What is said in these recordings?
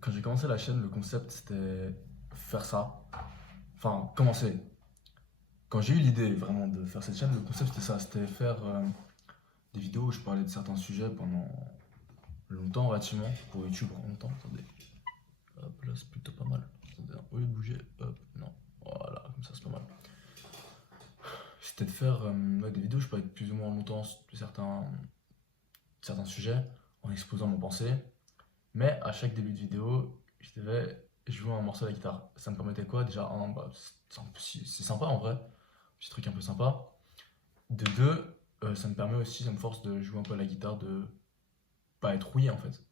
Quand j'ai commencé la chaîne, le concept c'était faire ça. Enfin, commencer. Quand j'ai eu l'idée vraiment de faire cette chaîne, le concept c'était ça, c'était faire des vidéos où je parlais de certains sujets pendant longtemps relativement, pour YouTube pendant longtemps. Attendez, hop là c'est plutôt pas mal. Attendez, au lieu de bouger, hop, non, voilà, comme ça c'est pas mal. C'était de faire ouais, des vidéos où je parlais de plus ou moins longtemps de certains sujets en exposant mon pensée, mais à chaque début de vidéo, je devais jouer un morceau à la guitare. Ça me permettait quoi? Déjà, un, bah, c'est sympa en vrai, petit truc un peu sympa. De deux, ça me permet aussi, ça me force de jouer un peu à la guitare, de pas être rouillé en fait.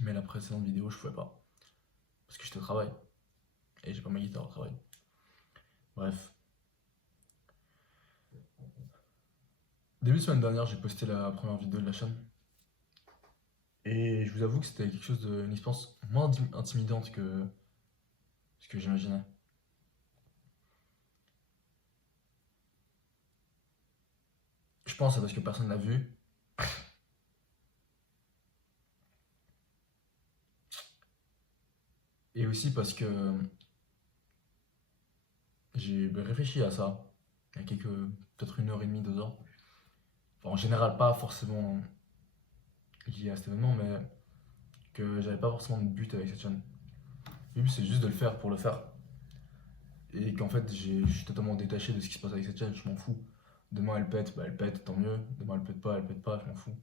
Mais la précédente vidéo, je pouvais pas. Parce que j'étais au travail. Et j'ai pas ma guitare au travail. Bref. Début de semaine dernière, j'ai posté la première vidéo de la chaîne. Et je vous avoue que c'était quelque chose une expérience moins intimidante que ce que j'imaginais. Je pense que c'est parce que personne l'a vu. Et aussi parce que j'ai réfléchi à ça. Il y a peut-être une heure et demie, 2 heures. Enfin, en général, pas forcément lié à cet événement, mais que j'avais pas forcément de but avec cette chaîne. Le but, c'est juste de le faire pour le faire. Et qu'en fait, je suis totalement détaché de ce qui se passe avec cette chaîne, je m'en fous. Demain elle pète, bah elle pète, tant mieux. Demain elle pète pas, je m'en fous.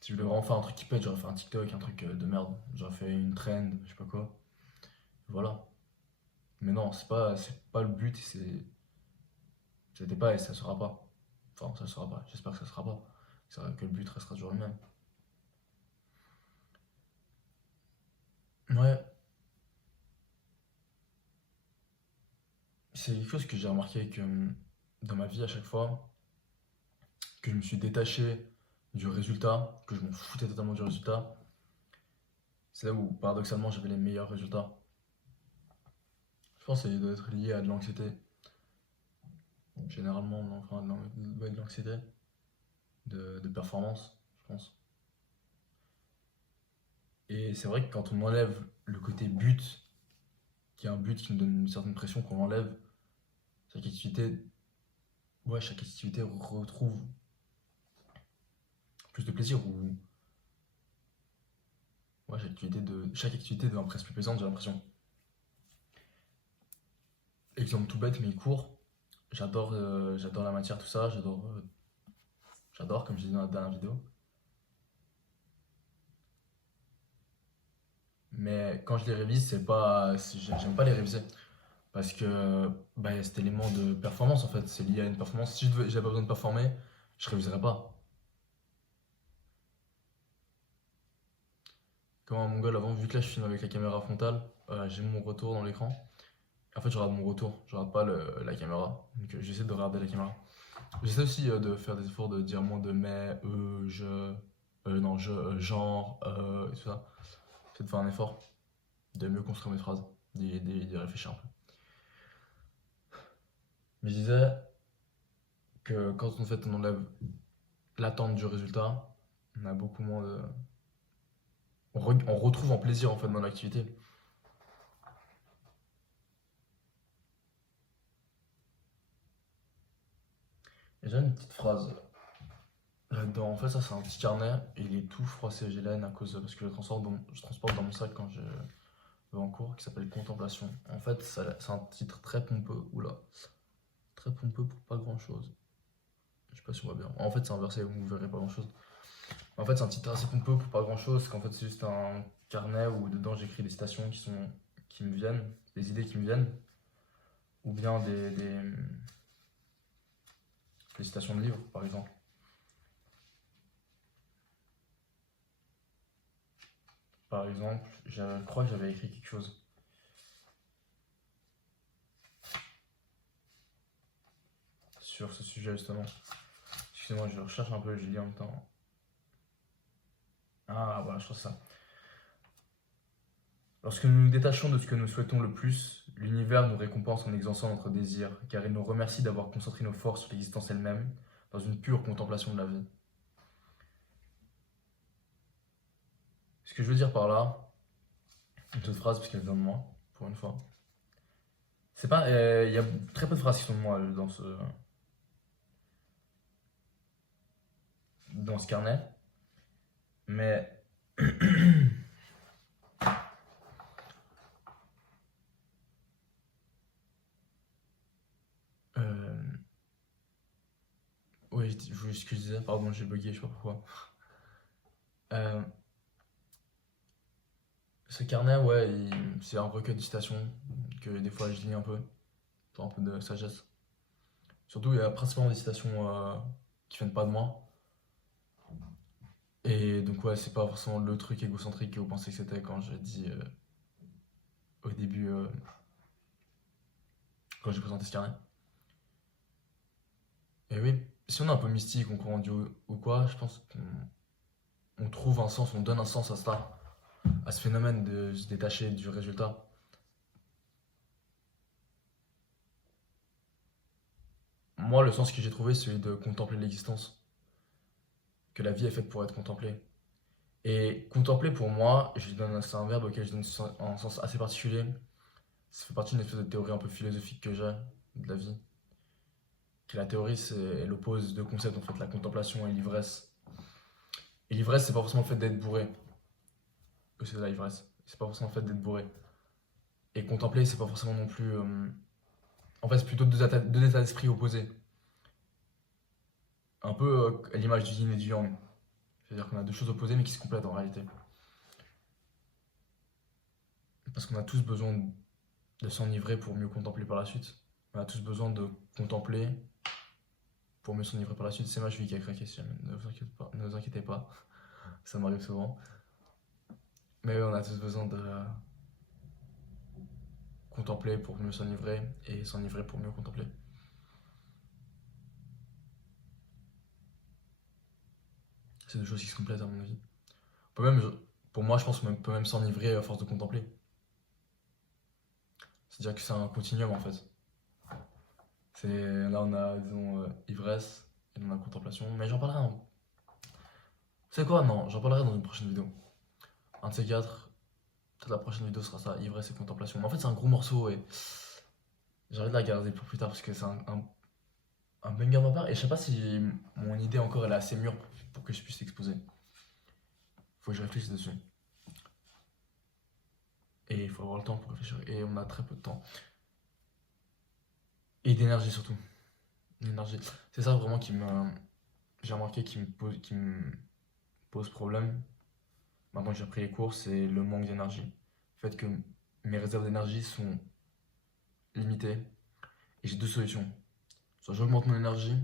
Si je voulais vraiment faire un truc qui pète, j'aurais fait un TikTok, un truc de merde. J'aurais fait une trend, je sais pas quoi. Voilà. Mais non, c'est pas le but, c'était pas et ça sera pas. Enfin, ça sera pas. J'espère que ça sera pas. Que le but restera toujours le même. Ouais, c'est quelque chose que j'ai remarqué que dans ma vie à chaque fois, que je me suis détaché du résultat, que je m'en foutais totalement du résultat, c'est là où paradoxalement j'avais les meilleurs résultats. Je pense que ça doit être lié à de l'anxiété. Généralement, enfin, de l'anxiété, de performance, je pense. Et c'est vrai que quand on enlève le côté but, qui est un but qui nous donne une certaine pression, qu'on l'enlève, chaque activité, ouais, chaque activité retrouve plus de plaisir ou ouais, chaque activité devient presque plus plaisante, j'ai l'impression. Exemple tout bête, mais cours. J'adore la matière, tout ça. J'adore, comme je disais dans la dernière vidéo. Mais quand je les révise, j'aime pas les réviser. Parce que bah, il y a cet élément de performance en fait. C'est lié à une performance. Si j'avais pas besoin de performer, je réviserais pas. Comme un mongol avant, vu que là je filme avec la caméra frontale, j'ai mon retour dans l'écran. En fait, je regarde mon retour, je regarde pas la caméra. Donc j'essaie de regarder la caméra. J'essaie aussi de faire des efforts de dire moins de mais, non, genre, et tout ça. J'essaie de faire un effort, de mieux construire mes phrases, d'y réfléchir un peu. Mais je disais que quand en fait on enlève l'attente du résultat, on a beaucoup moins de. On retrouve un plaisir en fait dans l'activité. Et j'ai une petite phrase là-dedans. En fait, ça c'est un petit carnet et il est tout froissé, j'ai la haine à cause parce que je transporte dans mon sac quand je vais en cours qui s'appelle Contemplation. En fait, c'est un titre très pompeux. Oula, très pompeux pour pas grand-chose. Je sais pas si on voit bien. En fait, c'est inversé, vous verrez pas grand-chose. En fait, c'est un titre assez pompeux pour pas grand-chose, qu'en fait, c'est juste un carnet où dedans j'écris des citations qui me viennent, des idées qui me viennent, ou bien des citations de livres, par exemple. Par exemple, je crois que j'avais écrit quelque chose sur ce sujet justement. Excusez-moi, je recherche un peu, je lis en même temps. Ah, voilà, je trouve ça. Lorsque nous nous détachons de ce que nous souhaitons le plus, l'univers nous récompense en exaucant notre désir, car il nous remercie d'avoir concentré nos forces sur l'existence elle-même, dans une pure contemplation de la vie. Ce que je veux dire par là, une toute phrase parce qu'elle vient de moi, pour une fois. C'est pas, il y a très peu de phrases qui sont de moi dans ce carnet, mais euh, ouais, ce que je disais, pardon, j'ai bugué, je sais pas pourquoi. Euh, Ce carnet, ouais, c'est un recueil de citations que des fois je lis un peu, pour un peu de sagesse. Surtout, il y a principalement des citations qui viennent pas de moi. Et donc, ouais, c'est pas forcément le truc égocentrique que vous pensez que c'était quand j'ai dit au début, quand j'ai présenté ce carnet. Et oui, si on est un peu mystique, on croit en Dieu ou quoi, je pense qu'on trouve un sens, on donne un sens à ça, à ce phénomène de se détacher du résultat. Moi, le sens que j'ai trouvé, c'est celui de contempler l'existence, que la vie est faite pour être contemplée. Et contempler, pour moi, c'est un verbe auquel je donne un sens assez particulier. Ça fait partie d'une espèce de théorie un peu philosophique que j'ai de la vie. Que la théorie, elle oppose deux concepts, en fait, la contemplation et l'ivresse. Et l'ivresse, c'est pas forcément le fait d'être bourré, que c'est la ivresse. C'est pas forcément le fait d'être bourré. Et contempler, c'est pas forcément non plus. En fait, c'est plutôt deux états d'esprit opposés. Un peu à l'image du yin et du yang. C'est-à-dire qu'on a deux choses opposées mais qui se complètent en réalité. Parce qu'on a tous besoin de s'enivrer pour mieux contempler par la suite. On a tous besoin de contempler pour mieux s'enivrer par la suite. C'est ma cheville qui a craqué, si jamais. Ne vous inquiétez pas. Ça m'arrive souvent. Mais on a tous besoin de contempler pour mieux s'enivrer et s'enivrer pour mieux contempler. C'est deux choses qui se complètent à mon avis. On peut même, pour moi, je pense qu'on peut même s'enivrer à force de contempler. C'est-à-dire que c'est un continuum en fait. Là, on a, disons, ivresse et on a contemplation. Mais j'en parlerai. C'est quoi? Non, j'en parlerai dans une prochaine vidéo. Un de ces quatre, peut-être la prochaine vidéo sera ça, ivresse et contemplation. Mais en fait, c'est un gros morceau et j'ai envie de la garder pour plus tard parce que c'est un banger de ma part. Et je sais pas si mon idée encore elle est assez mûre pour que je puisse l'exposer. Faut que je réfléchisse dessus. Et il faut avoir le temps pour réfléchir. Et on a très peu de temps. Et d'énergie surtout. L'énergie. C'est ça vraiment j'ai remarqué qui me pose problème. Maintenant que j'ai repris les cours, c'est le manque d'énergie. Le fait que mes réserves d'énergie sont limitées. Et j'ai deux solutions. Soit j'augmente mon énergie,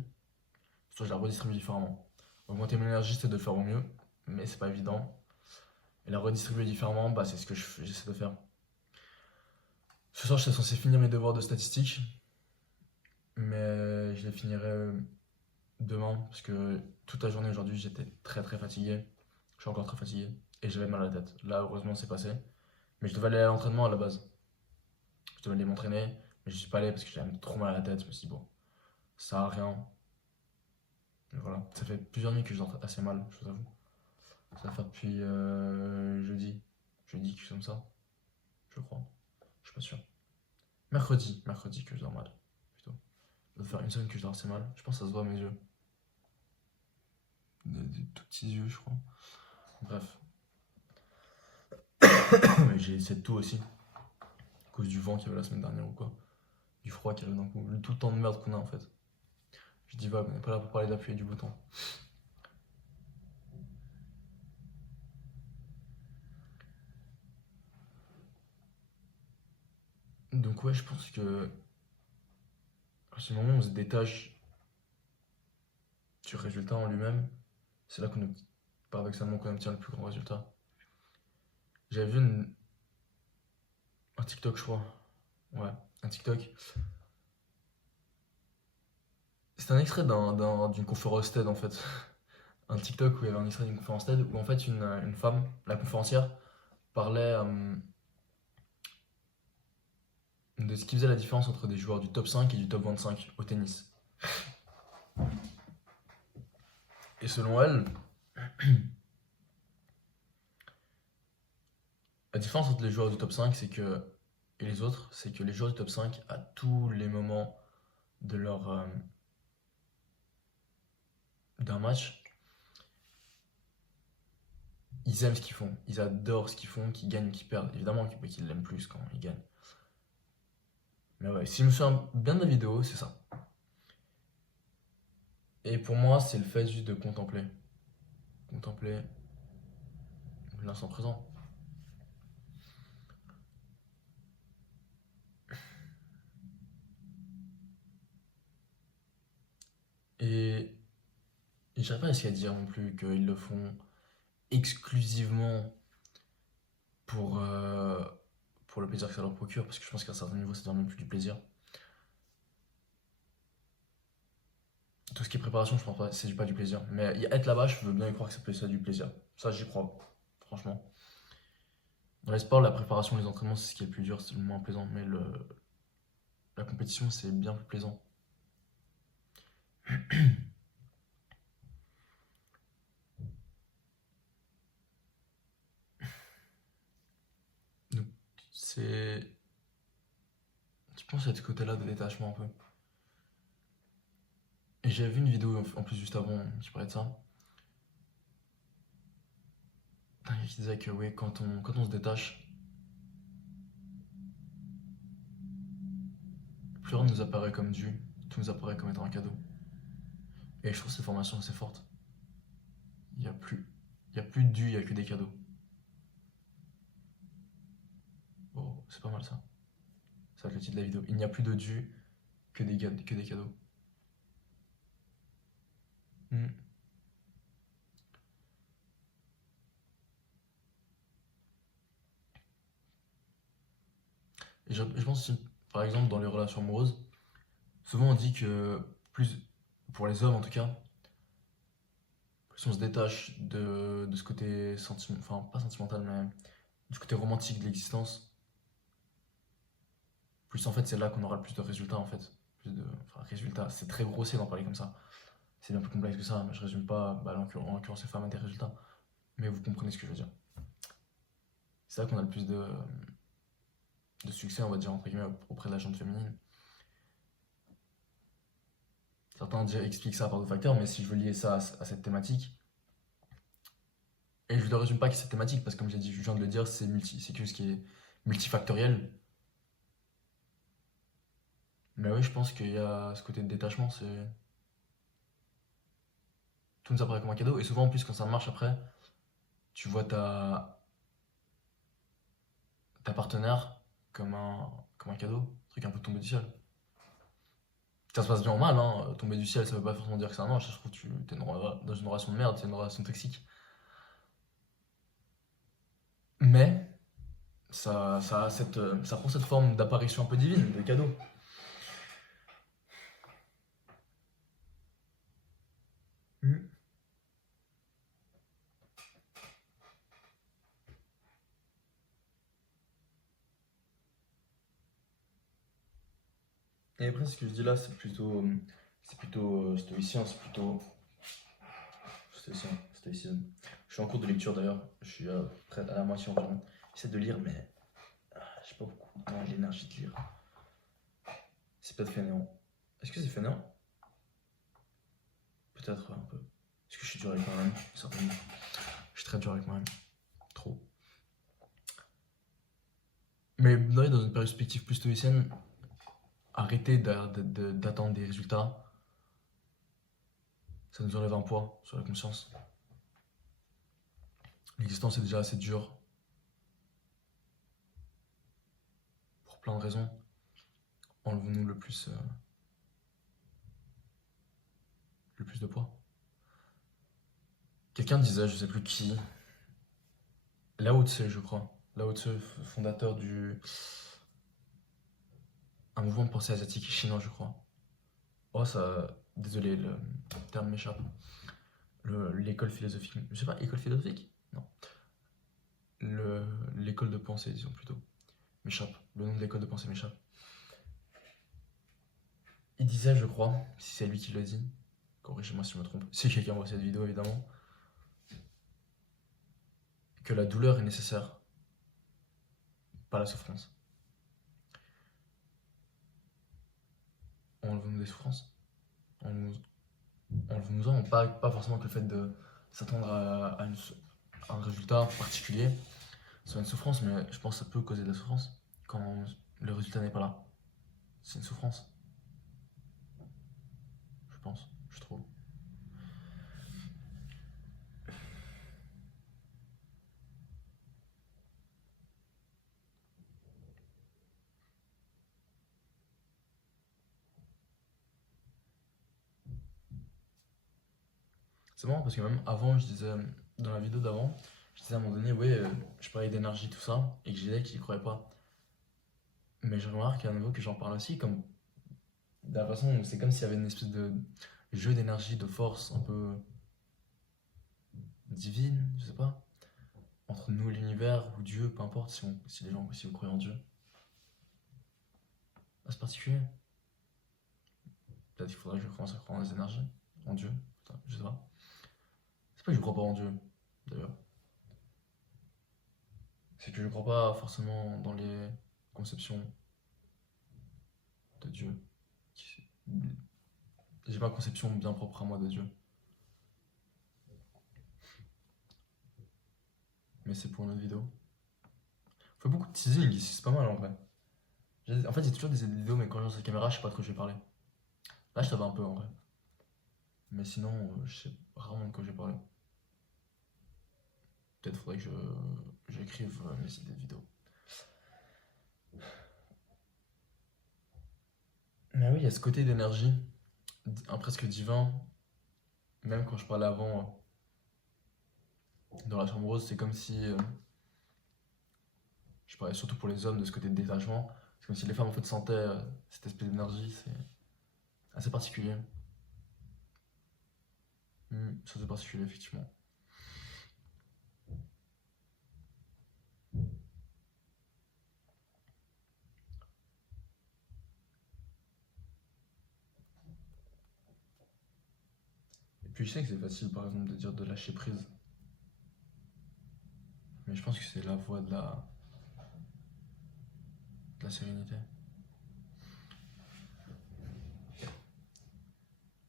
soit je la redistribue différemment. Augmenter mon énergie, c'est de le faire au mieux, mais c'est pas évident. Et la redistribuer différemment, bah, c'est ce que j'essaie de faire. Ce soir, j'étais censé finir mes devoirs de statistiques, mais je les finirai demain, parce que toute la journée aujourd'hui, j'étais très très fatigué. Je suis encore très fatigué, et j'avais mal à la tête. Là, heureusement, c'est passé. Mais je devais aller à l'entraînement à la base. Je devais aller m'entraîner, mais je suis pas allé parce que j'avais trop mal à la tête. Je me suis dit, bon, ça sert à rien. Et voilà, ça fait plusieurs nuits que je dors assez mal, je vous avoue. Ça va faire depuis jeudi. Jeudi, quelque chose comme ça, je crois. Je suis pas sûr. Mercredi que je dors mal, plutôt. Ça doit faire une semaine que je dors assez mal. Je pense que ça se voit à mes yeux. Des tout petits yeux, je crois. Bref. J'ai cette toux aussi. À cause du vent qu'il y avait la semaine dernière ou quoi. Du froid qui arrive d'un coup. Tout le temps de merde qu'on a en fait. Je dis vague, on n'est pas là pour parler d'appui et du beau temps. Donc ouais, je pense que à ce moment où on se détache du résultat en lui-même, c'est là paradoxalement qu'on obtient le plus grand résultat. J'avais vu un TikTok, je crois. Ouais, un TikTok. C'était un extrait d'une conférence TED en fait. Un TikTok où il y avait un extrait d'une conférence TED où en fait une femme, la conférencière, parlait de ce qui faisait la différence entre des joueurs du top 5 et du top 25 au tennis. Et selon elle, la différence entre les joueurs du top 5 et les autres, c'est que les joueurs du top 5, à tous les moments de d'un match, ils aiment ce qu'ils font, ils adorent ce qu'ils font, qu'ils gagnent ou qu'ils perdent. Évidemment qu'ils l'aiment plus quand ils gagnent. Mais ouais, si je me souviens bien de la vidéo, c'est ça. Et pour moi, c'est le fait juste de contempler. Contempler l'instant présent. Et, et j'arrive pas à essayer de dire non plus qu'ils le font exclusivement pour, euh, pour le plaisir que ça leur procure, parce que je pense qu'à un certain niveau, ça devient même plus du plaisir. Tout ce qui est préparation, je pense pas, c'est pas du plaisir. Mais être là-bas, je veux bien y croire que ça peut être du plaisir. Ça, j'y crois, franchement. Dans les sports, la préparation, les entraînements, c'est ce qui est le plus dur, c'est le moins plaisant. Mais la compétition, c'est bien plus plaisant. Donc, c'est. Tu penses à ce côté-là de détachement un peu. Et j'avais vu une vidéo en plus juste avant qui parlait de ça. Un gars qui disait que oui, quand on se détache, plus rien ne nous apparaît comme dû, tout nous apparaît comme étant un cadeau. Et je trouve cette formation assez forte. Il y a plus de dû, il y a que des cadeaux. Oh, c'est pas mal ça. Ça va être le titre de la vidéo. Il n'y a plus de dû que des cadeaux. Hmm. Et je pense aussi, par exemple, dans les relations amoureuses, souvent on dit que plus, pour les hommes en tout cas, plus on se détache de ce côté sentimental, enfin pas sentimental, mais du côté romantique de l'existence, plus en fait c'est là qu'on aura le plus de résultats en fait. Enfin, résultats, c'est très grossier d'en parler comme ça. C'est bien plus complexe que ça, mais je résume pas, bah, en l'occurrence les femmes à des résultats. Mais vous comprenez ce que je veux dire. C'est là qu'on a le plus de succès, on va dire, entre guillemets, auprès de la gente féminine. Certains expliquent ça par d'autres facteurs, mais si je veux lier ça à cette thématique, et je ne résume pas que cette thématique, parce que comme j'ai dit, je viens de le dire, c'est quelque chose qui est multifactoriel. Mais oui, je pense qu'il y a ce côté de détachement, c'est tout nous apparaît comme un cadeau. Et souvent, en plus, quand ça marche après, tu vois ta partenaire comme un cadeau, un truc un peu tombé du ciel. Ça se passe bien ou mal, hein. Tomber du ciel, ça veut pas forcément dire que c'est un ange. Ça se trouve, tu es dans une relation de merde, c'est une relation toxique. Mais ça prend cette forme d'apparition un peu divine, de cadeau. Mm. Et après, ce que je dis là, c'est plutôt stoïcien, c'est plutôt stoïcisme. Je suis en cours de lecture d'ailleurs, je suis près à la moitié environ. J'essaie de lire, mais j'ai pas beaucoup l'énergie de lire. C'est peut-être fainéant. Est-ce que c'est fainéant? Peut-être un peu. Est-ce que je suis dur avec moi-même? Certainement. Je suis très dur avec moi-même. Trop. Mais dans une perspective plus stoïcienne, arrêter d'attendre des résultats, ça nous enlève un poids sur la conscience. L'existence est déjà assez dure pour plein de raisons. Enlevons-nous le plus de poids. Quelqu'un disait, je sais plus qui, Lao Tse, je crois. Lao Tse, fondateur un mouvement de pensée asiatique chinois, je crois. Oh, ça. Désolé, le terme m'échappe. L'école philosophique. Je sais pas, école philosophique? Non. L'école de pensée, disons plutôt. M'échappe. Le nom de l'école de pensée m'échappe. Il disait, je crois, si c'est lui qui l'a dit, corrigez-moi si je me trompe, si quelqu'un voit cette vidéo évidemment, que la douleur est nécessaire, pas la souffrance. Enlevons-nous des souffrances, enlevons-nous-en, pas forcément que le fait de s'attendre à un résultat particulier soit une souffrance, mais je pense que ça peut causer de la souffrance quand le résultat n'est pas là. C'est une souffrance, je pense, je trouve. C'est marrant parce que même avant, je disais, dans la vidéo d'avant, je disais à un moment donné, ouais, je parlais d'énergie, tout ça, et que je disais qu'il y croyait pas. Mais je remarque à nouveau que j'en parle aussi, comme de la façon où c'est comme s'il y avait une espèce de jeu d'énergie, de force un peu divine, je sais pas, entre nous, l'univers ou Dieu, peu importe si les gens, si vous croyez en Dieu. Ah, c'est particulier. Peut-être qu'il faudrait que je commence à croire en les énergies, en Dieu, putain, je sais pas. C'est pas que je crois pas en Dieu, d'ailleurs. C'est que je crois pas forcément dans les conceptions de Dieu. J'ai ma conception bien propre à moi de Dieu. Mais c'est pour une autre vidéo. On fait beaucoup de teasing ici, c'est pas mal en vrai. En fait, j'ai toujours des vidéos, mais quand je lance la caméra, je sais pas de quoi je vais parler. Là, je t'avais un peu en vrai. Mais sinon, je sais rarement de quoi je vais parler. Peut-être faudrait que j'écrive mes idées de vidéos. Mais oui, il y a ce côté d'énergie, un presque divin. Même quand je parlais avant dans la chambre rose, c'est comme si. Je parlais surtout pour les hommes de ce côté de détachement. C'est comme si les femmes en fait sentaient cette espèce d'énergie, c'est assez particulier. Ça c'est particulier, effectivement. Et puis je sais que c'est facile par exemple de dire de lâcher prise. Mais je pense que c'est la voie de la sérénité.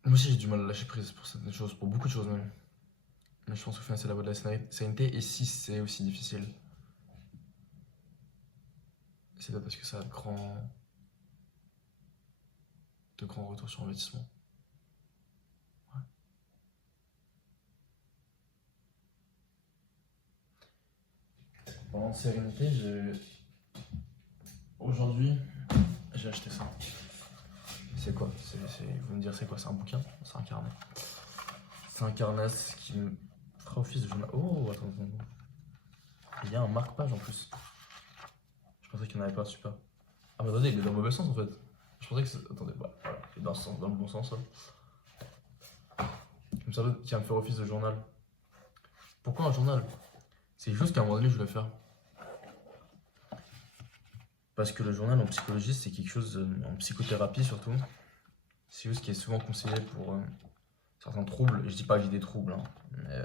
Moi aussi j'ai du mal à lâcher prise pour certaines choses, pour beaucoup de choses même. Mais je pense que c'est la voie de la sérénité. Et si c'est aussi difficile, c'est peut-être parce que ça a de grands retours sur investissement. Ouais. Parlant de sérénité, aujourd'hui, j'ai acheté ça. C'est quoi? Vous me dire c'est quoi? C'est un bouquin? C'est un carnet. C'est un carnet qui me fera office de journal. Oh, attends. Il y a un marque-page en plus. Je pensais qu'il n'y en avait pas, super. Ah, mais attendez, il est dans le mauvais sens en fait. Je pensais que c'est. Attendez, bah voilà, il est dans le bon sens là. Comme ça, qui va me faire office de journal. Pourquoi un journal? C'est quelque chose qu'à un moment donné je voulais faire. Parce que le journal en psychologie, c'est quelque chose, en psychothérapie surtout, c'est quelque chose qui est souvent conseillé pour certains troubles. Je dis pas que j'ai des troubles, hein, mais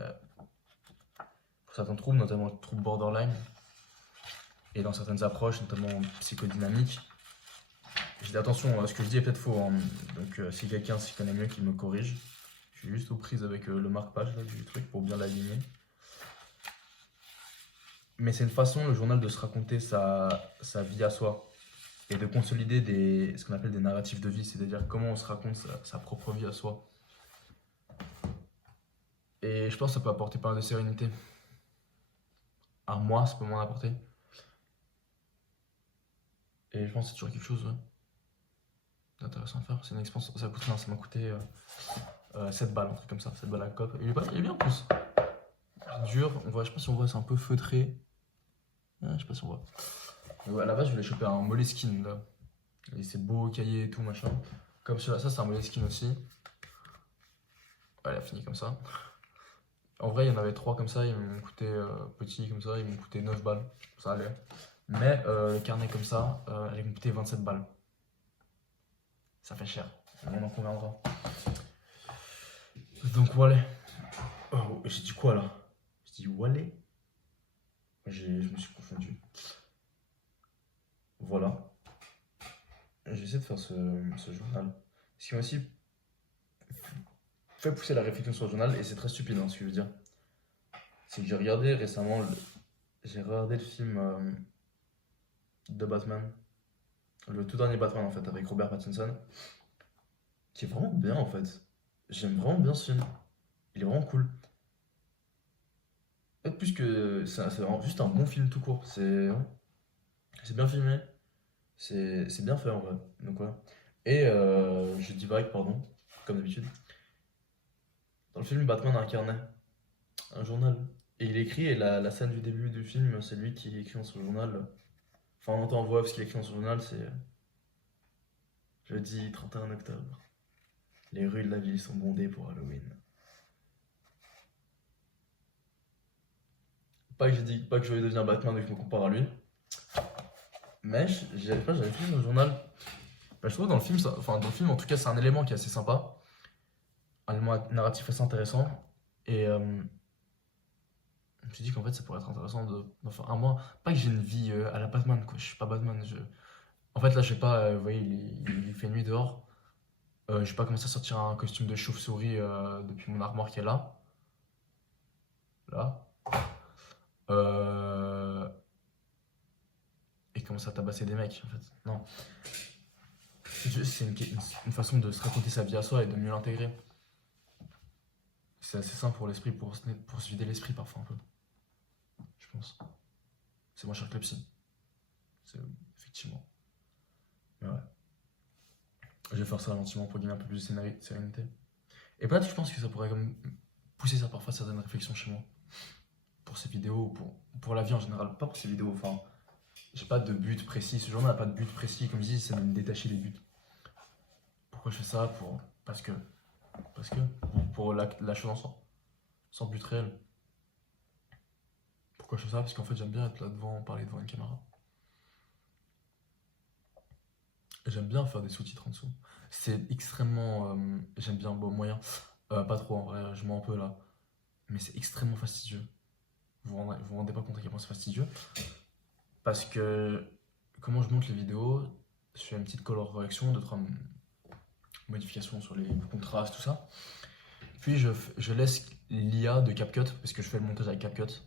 pour certains troubles, notamment le trouble borderline, et dans certaines approches, notamment psychodynamiques. Je dis attention, ce que je dis est peut-être faux, hein, donc si quelqu'un s'y connaît mieux, qu'il me corrige. Je suis juste aux prises avec le marque-page du truc pour bien l'aligner. Mais c'est une façon, le journal, de se raconter sa vie à soi et de consolider ce qu'on appelle des narratifs de vie, c'est-à-dire comment on se raconte sa propre vie à soi. Et je pense que ça peut apporter pas mal de sérénité. À moi, ça peut m'en apporter. Et je pense que c'est toujours quelque chose d'intéressant à faire. C'est une expérience, ça m'a coûté 7 balles, un truc comme ça, 7 balles à la cope. Il est bien en plus. Dur, je sais pas si on voit, c'est un peu feutré. Je sais pas si on voit. Ouais, à la base, je voulais choper un Moleskine là. Et c'est beau, cahier et tout, machin. Comme celui-là, ça c'est un Moleskine aussi. Ouais, elle a fini comme ça. En vrai, il y en avait 3 comme ça, ils m'ont coûté petits comme ça, ils m'ont coûté 9 balles. Ça allait. Mais le carnet comme ça, il m'a coûté 27 balles. Ça fait cher, on en conviendra. Donc voilà. Oh, j'ai dit quoi là? J'ai dit Wallet? Je me suis confondu. Voilà. J'essaie de faire ce journal. Ce qui m'a aussi fait pousser la réflexion sur le journal, et c'est très stupide ce que je veux dire. C'est que j'ai regardé récemment, j'ai regardé le film de Batman, le tout dernier Batman en fait, avec Robert Pattinson, qui est vraiment bien en fait. J'aime vraiment bien ce film. Il est vraiment cool. Peut-être plus que c'est vraiment juste un bon film tout court. C'est bien filmé, c'est bien fait en vrai. Donc voilà. Et je divague, pardon, comme d'habitude. Dans le film, Batman incarnait un journal. Et il écrit, et la scène du début du film, c'est lui qui écrit dans son journal. Enfin, on entend en voix ce qu'il écrit dans son journal, c'est jeudi 31 octobre. Les rues de la ville sont bondées pour Halloween. Pas que je vais devenir Batman et que je me compare à lui, mais j'avais fait dans le journal. Bah, je trouve dans le film, enfin dans le film en tout cas, c'est un élément qui est assez sympa, un élément narratif assez intéressant. Et je me suis dit qu'en fait, ça pourrait être intéressant d'en faire un mois. Pas que j'ai une vie à la Batman, quoi. Je suis pas Batman. En fait, là, je sais pas, vous voyez, il fait nuit dehors. J'ai pas commencé à sortir un costume de chauve-souris depuis mon armoire qui est là. Là. Euh, et commencer à tabasser des mecs, en fait. Non. C'est une façon de se raconter sa vie à soi et de mieux l'intégrer. C'est assez simple pour l'esprit, pour se vider l'esprit parfois un peu, je pense. C'est moins cher que le psy. C'est effectivement. Mais ouais. Je vais faire ça gentiment pour gagner un peu plus de sérénité. Et peut-être je pense que ça pourrait comme pousser ça parfois certaines réflexions chez moi. Pour ces vidéos, pour la vie en général. Pas pour ces vidéos, enfin. J'ai pas de but précis. Ce journal n'a pas de but précis. Comme je dis, c'est de me détacher des buts. Pourquoi je fais ça Parce que. Parce que. Pour la chose en soi. Sans but réel. Pourquoi je fais ça? Parce qu'en fait, j'aime bien être là devant, parler devant une caméra. J'aime bien faire des sous-titres en dessous. C'est extrêmement. J'aime bien, bon, moyen. Pas trop en vrai, je mens un peu là. Mais c'est extrêmement fastidieux. Vous rendez pas compte à quel point c'est fastidieux. Parce que. Comment je monte les vidéos? Je fais une petite color correction, deux, trois modifications sur les contrastes, tout ça. Puis je laisse l'IA de CapCut, parce que je fais le montage avec CapCut.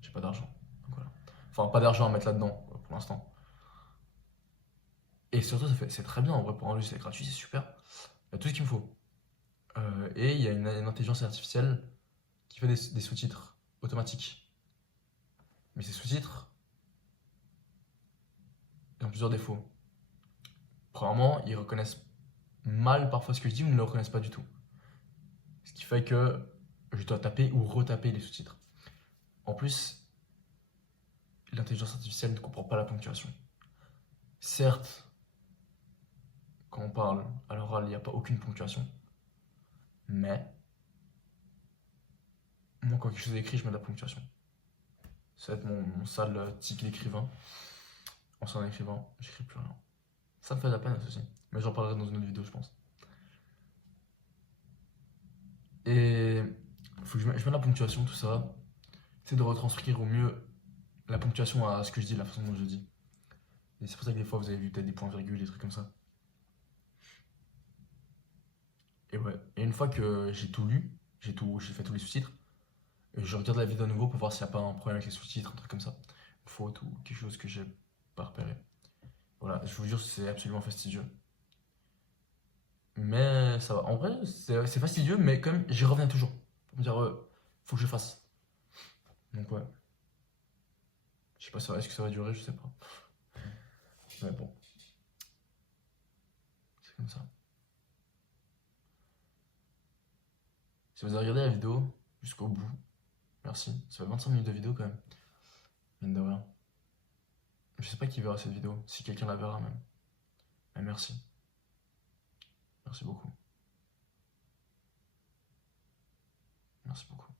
J'ai pas d'argent. Donc voilà. Enfin, pas d'argent à mettre là-dedans, pour l'instant. Et surtout, c'est très bien en vrai pour un logiciel gratuit, c'est super. Il y a tout ce qu'il me faut. Et il y a une intelligence artificielle qui fait des sous-titres automatiques. Mais ces sous-titres, ils ont plusieurs défauts. Premièrement, ils reconnaissent mal parfois ce que je dis ou ne le reconnaissent pas du tout. Ce qui fait que je dois taper ou retaper les sous-titres. En plus, l'intelligence artificielle ne comprend pas la ponctuation. Certes, quand on parle à l'oral, il n'y a pas aucune ponctuation. Mais, moi, quand quelque chose est écrit, je mets de la ponctuation. Ça va être mon sale tic d'écrivain. Ancien écrivain, j'écris plus rien. Ça me fait de la peine aussi. Mais j'en parlerai dans une autre vidéo, je pense. Et faut que je mette la ponctuation, tout ça. C'est de retranscrire au mieux la ponctuation à ce que je dis, la façon dont je dis. Et c'est pour ça que des fois, vous avez vu peut-être des points-virgules, des trucs comme ça. Et ouais. Et une fois que j'ai tout lu, j'ai fait tous les sous-titres, je regarde la vidéo à nouveau pour voir s'il n'y a pas un problème avec les sous-titres, un truc comme ça. Une faute ou quelque chose que j'ai pas repéré. Voilà, je vous jure, c'est absolument fastidieux. Mais ça va. En vrai, c'est fastidieux, mais quand même, j'y reviens toujours. Pour me dire, faut que je fasse. Donc ouais. Je sais pas, est-ce que ça va durer, je sais pas. Mais bon, c'est comme ça. Si vous avez regardé la vidéo jusqu'au bout, merci. Ça fait 25 minutes de vidéo quand même. Mine de rien. Je sais pas qui verra cette vidéo, si quelqu'un la verra même. Mais merci. Merci beaucoup. Merci beaucoup.